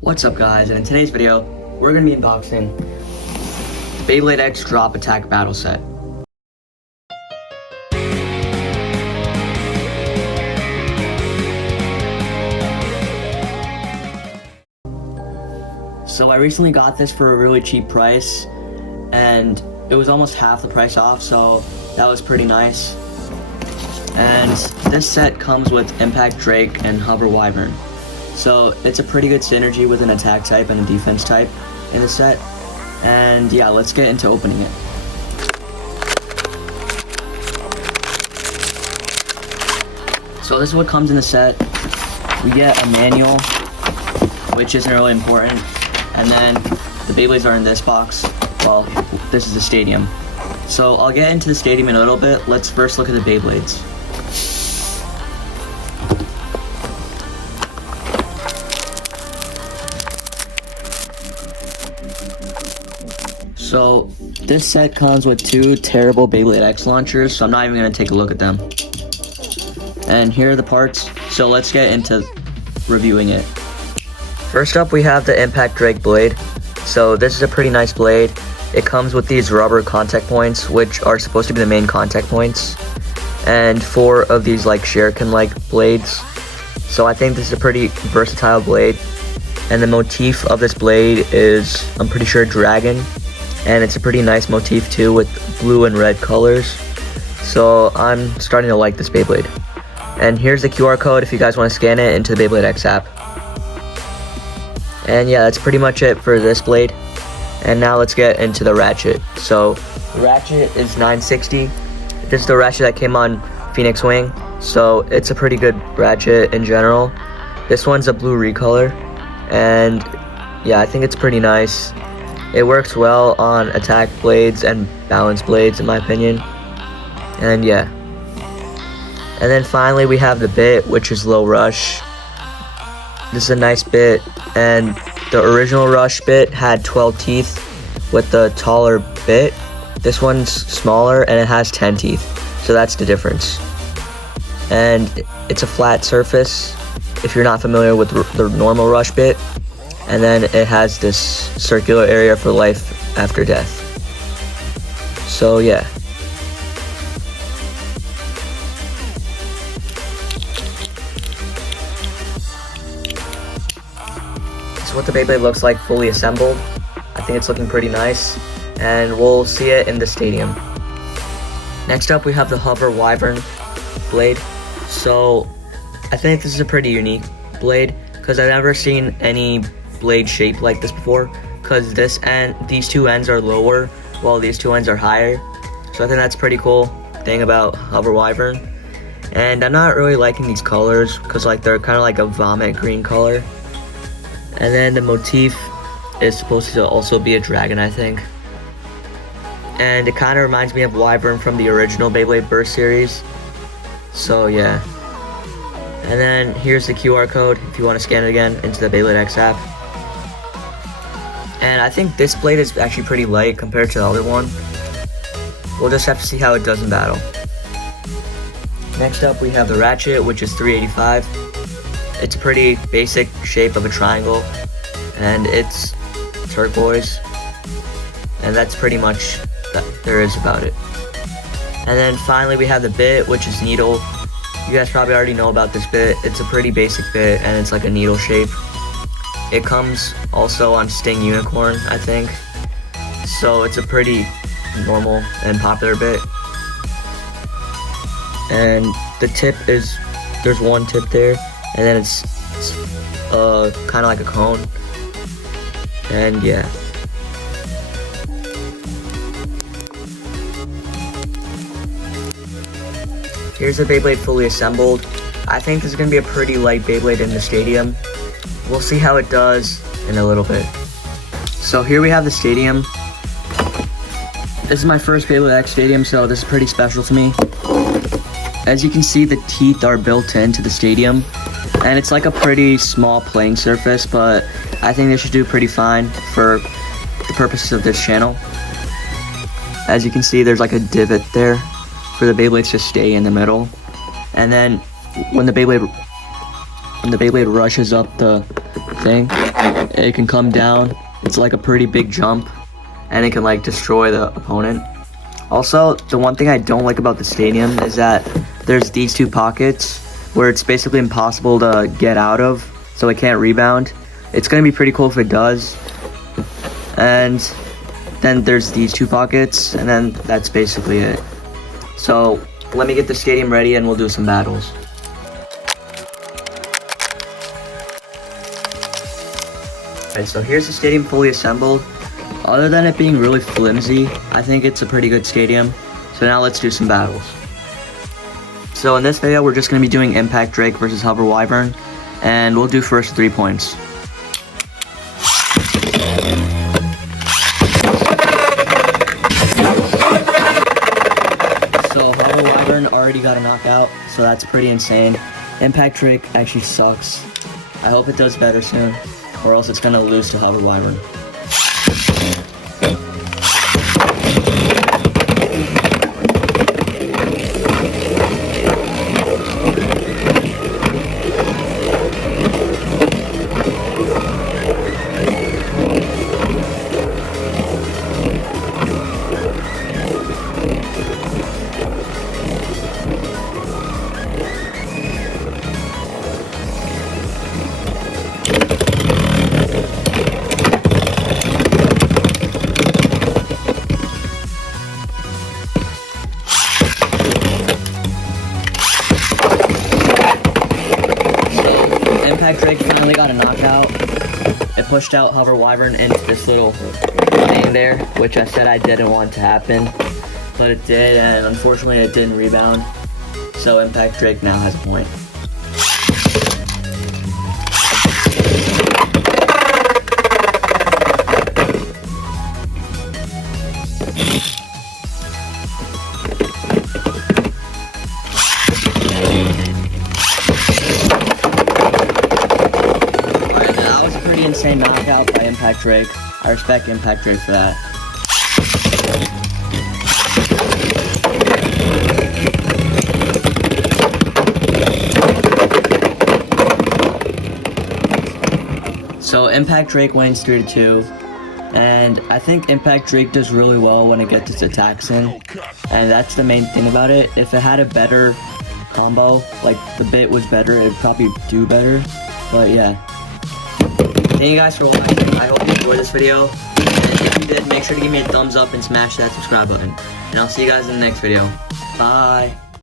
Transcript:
What's up guys, and in today's video, we're going to be unboxing Beyblade X Drop Attack Battle Set. So I recently got this for a really cheap price, and it was almost half the price off, so that was pretty nice. And this set comes with Impact Drake and Hover Wyvern. So it's a pretty good synergy with an attack type and a defense type in the set. And yeah, let's get into opening it. So this is what comes in the set. We get a manual, which isn't really important. And then the Beyblades are in this box. Well, this is the stadium. So I'll get into the stadium in a little bit. Let's first look at the Beyblades. So this set comes with two terrible Beyblade X launchers, so I'm not even going to take a look at them. And here are the parts, so let's get into reviewing it. First up, we have the Impact Drake blade. So this is a pretty nice blade. It comes with these rubber contact points, which are supposed to be the main contact points, and 4 of these like shuriken-like blades. So I think this is a pretty versatile blade. And the motif of this blade is, I'm pretty sure, dragon. And it's a pretty nice motif too, with blue and red colors. So I'm starting to like this Beyblade. And here's the QR code if you guys want to scan it into the Beyblade X app. And yeah, that's pretty much it for this blade. And now let's get into the ratchet. So the ratchet is 960. This is the ratchet that came on Phoenix Wing. So it's a pretty good ratchet in general. This one's a blue recolor. And yeah, I think it's pretty nice. It works well on attack blades and balance blades, in my opinion. And yeah. And then finally we have the bit, which is low rush. This is a nice bit, and the original rush bit had 12 teeth with the taller bit. This one's smaller and it has 10 teeth, so that's the difference. And it's a flat surface if you're not familiar with the normal rush bit. And then it has this circular area for life after death. So yeah. This is what the Beyblade looks like fully assembled. I think it's looking pretty nice. And we'll see it in the stadium. Next up we have the Hover Wyvern blade. So I think this is a pretty unique blade, because I've never seen any blade shape like this before, because these two ends are lower while these two ends are higher. So I think that's a pretty cool thing about Hover Wyvern. And I'm not really liking these colors, because like they're kind of like a vomit green color. And then the motif is supposed to also be a dragon, I think. And it kind of reminds me of Wyvern from the original Beyblade Burst series. So yeah. And then here's the QR code if you want to scan it again into the Beyblade X app. And I think this blade is actually pretty light compared to the other one. We'll just have to see how it does in battle. Next up we have the ratchet, which is 385. It's a pretty basic shape of a triangle, and it's turquoise. And that's pretty much that there is about it. And then finally we have the bit, which is needle. You guys probably already know about this bit. It's a pretty basic bit, and it's like a needle shape. It comes also on Sting Unicorn, I think. So it's a pretty normal and popular bit. And the tip is, there's one tip there, and then it's kind of like a cone. And yeah. Here's the Beyblade fully assembled. I think this is going to be a pretty light Beyblade in the stadium. We'll see how it does in a little bit. So here we have the stadium. This is my first Beyblade X stadium, so this is pretty special to me. As you can see, the teeth are built into the stadium, and it's like a pretty small playing surface, but I think they should do pretty fine for the purposes of this channel. As you can see, there's like a divot there for the Beyblades to stay in the middle. And then when the Beyblade rushes up the thing, It can come down. It's like a pretty big jump, and it can like destroy the opponent. Also, the one thing I don't like about the stadium is that there's these two pockets where it's basically impossible to get out of, so it can't rebound. It's gonna be pretty cool if it does. And then there's these two pockets, and then that's basically it. So let me get the stadium ready and we'll do some battles. Okay, so here's the stadium fully assembled. Other than it being really flimsy, I think it's a pretty good stadium. So now let's do some battles. So in this video, we're just going to be doing Impact Drake versus Hover Wyvern, and we'll do first 3 points. So Hover Wyvern already got a knockout, so that's pretty insane. Impact Drake actually sucks. I hope it does better soon, or else it's going to lose to Hover Wyvern. Impact Drake finally got a knockout. It pushed out Hover Wyvern into this little thing there, which I said I didn't want to happen, but it did, and unfortunately it didn't rebound. So Impact Drake now has a point. Insane knockout by Impact Drake. I respect Impact Drake for that. So Impact Drake wins 3-2, and I think Impact Drake does really well when it gets its attacks in, and that's the main thing about it. If it had a better combo, like the bit was better, it'd probably do better, but yeah. Thank you guys for watching. I hope you enjoyed this video. And if you did, make sure to give me a thumbs up and smash that subscribe button. And I'll see you guys in the next video. Bye.